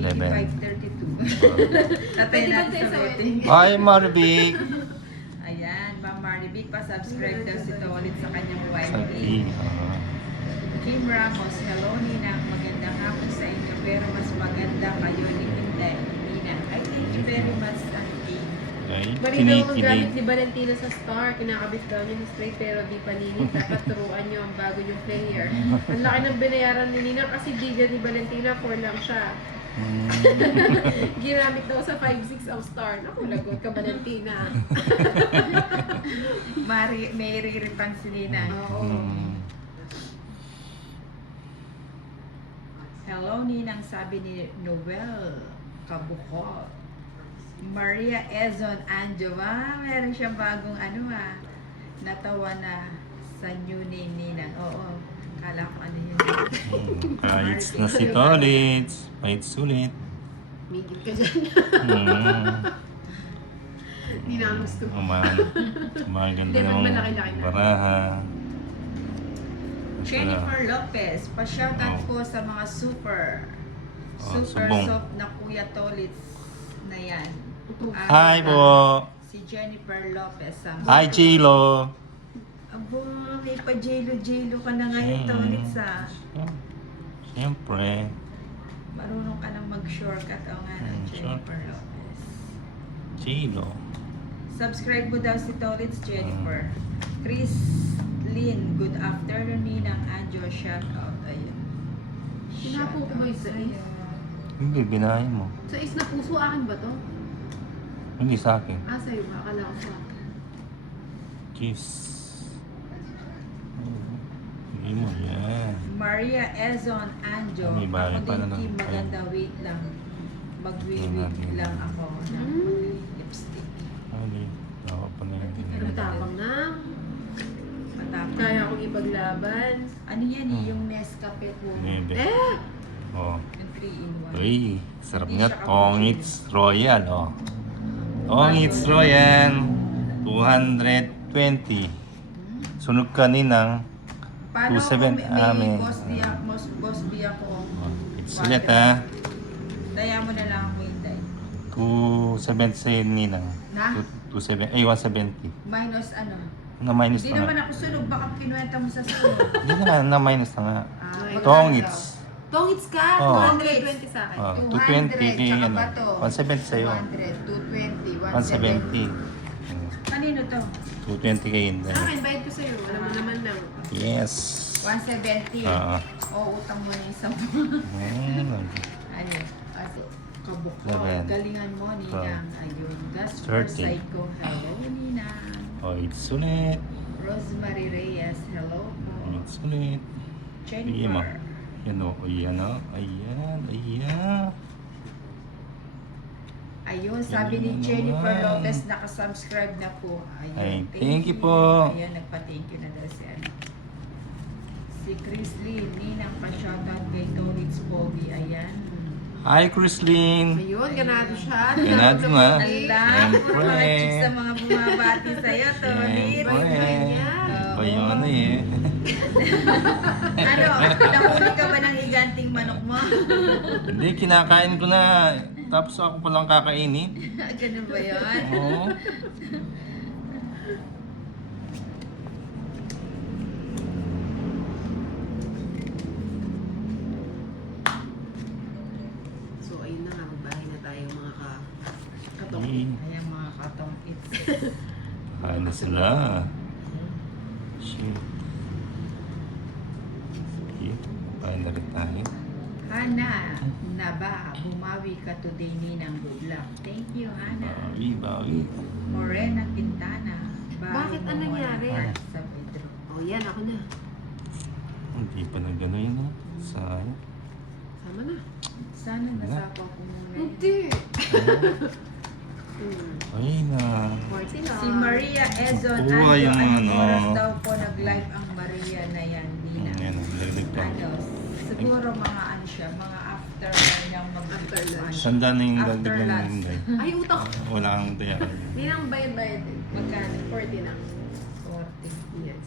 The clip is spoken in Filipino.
5:32. Tatay natin sa wedding. Hi, Marvic. Ayan, Ma'am Maribik, pa-subscribe daw si Tolit sa kanyang YT. Sabi. Kim Ramos, hello Nina, magandang hapon sa inyo, pero mas maganda kayo ni Inday. Nina, I thank you very much, Auntie. Okay. Malinaw ang gamit ni Valentino sa Star. Kinakabit daw niya sa spray pero di paningin. Dapat turuan niyo ang bago niyong player. Ang laki ng binayaran ni Nina kasi biga ni Valentina 4 lang siya. Ginamit daw sa 5-6 ang Star. Naku, lagot ka Valentina. May riripang si Nina. Oo. Hello Ninang, sabi ni Noel Kabuko. Maria Ezon Anjo, meron siyang bagong natawa na sa new name Ninang. Oo, kala ko ano yun. Kahit na si Tolits. Kahit sulit. Migil ka dyan. Hindi na ang gusto. Maganda Hindi, ng malaki-laki na. baraha. Jennifer Lopez, pa-shoutout po sa mga super subong. soft na Kuya Tolits na yan. Hi po. Si Jennifer Lopez. Hi, Chilo. Abo, may pa-jelo-jelo ka na ngayon, Tolits Siyempre. Marunong ka nang mag-shortcut o nga ng Jennifer Lopez. Chilo. Subscribe mo daw si Tolits, Jennifer. Chris Lynn, good afternoon, Ninang Anjo, shout out. Ayun. Sinapo ko ba yung sais? Hindi, binahin mo. Sais na puso, akin ba to? Hindi sa akin. Ah, sa'yo ba? Akala ko sa akin. Kiss. Hindi mo yan. Maria Ezon Anjo. May bahay Ako pa din, na Kim, lang. maganda. Wait lang. Mag-wait lang ako ng lipstick. Hindi. Ako pa na yan. Matapang na. Matapang. Kaya akong ipaglaban. Ano yan yung Nescafe po? Nebe. Eh! Oh. Yung 3-in-1. Uy, sarap Hindi nga. siya Tongits Royal, oh. Tongits Royal. 220. Sunog kaninang. Paano 27 kung may amin. boss B ako? It's ulit, ha. Daya mo na lang ako hintay. 270 ninang. Na? 170. Minus ano? Na-minus Hindi na naman nga. ako sunog, baka kinuwenta mo sa sunog. Hindi na nga, na-minus na nga. Ah, Tongits. Tongits ka! Oh. 220 sa akin. 200, 220 kay tsaka ano. ba to? 170 sa'yo. 200, 220, 170. Kanino to? 220 kay Inday. Sa akin, bayad ko sa'yo. Alam mo naman lang. Yes. 170. Oo. Utang mo na yung 10. Ayun. Ano? Kasi, kabukod. 11, Galingan mo, Ninang. Ayun. Gas for 30. Psycho. Hello, Ninang. Oh, it's ulit. Rosemary Reyes. Hello po. It's ulit. Sige mo. Jennifer. Yan o. Ayan o. Ayan. Ayan. Ayun, sabi ni Ayun Jennifer naman. Lopez, nakasubscribe na po. Ayun, Ay, thank you po. Ayun, nagpa-thank you na daw si Si Chris Lee, Ninang pa-shoutout kay Tolits Pogi. Ayan. Hi, Chrislyn. Ayun, ganado siya. Ganado nga. Alam, Siyempre. mga chicks sa mga bumabati sa'yo, Tolits. Siyempre. Ito yung ano eh. Ano, nahuli ka ba ng higanting manok mo? Hindi, kinakain ko na. Tapos ako palang kakainin. Ganun ba yun? Oo. So, ayun na nga. Magbahay na tayo mga katong. Ayan mga katong it's. Kain na sila. Shit. Sige, kain na rin tayo. Hana, na ba? Bumawi ka today, Ninang. Good luck. Thank you, Hana. Bawi, bawi. Morena Quintana. Bakit? Anong nangyari? Sa bedroom. Oh, yan. Ako na. Hindi pa na gano'n yun, ha? Sayang. Sama na. Sana nasapaw ko muna yun. Hindi. Ay na. 40 na. Si Maria Ezon, Oo, yung anong ano. oras daw po nag-live ang Maria na yan, Ninang? Ayan, naglalig pa. Ano, siguro mga ano siya, mga after niyang After lunch. Sanda na yung After dagdag ng lunch. Inday. Ay, utak. Wala kang daya. Hindi nang bayad-bayad. Magkano? 40 lang. 40. Yan.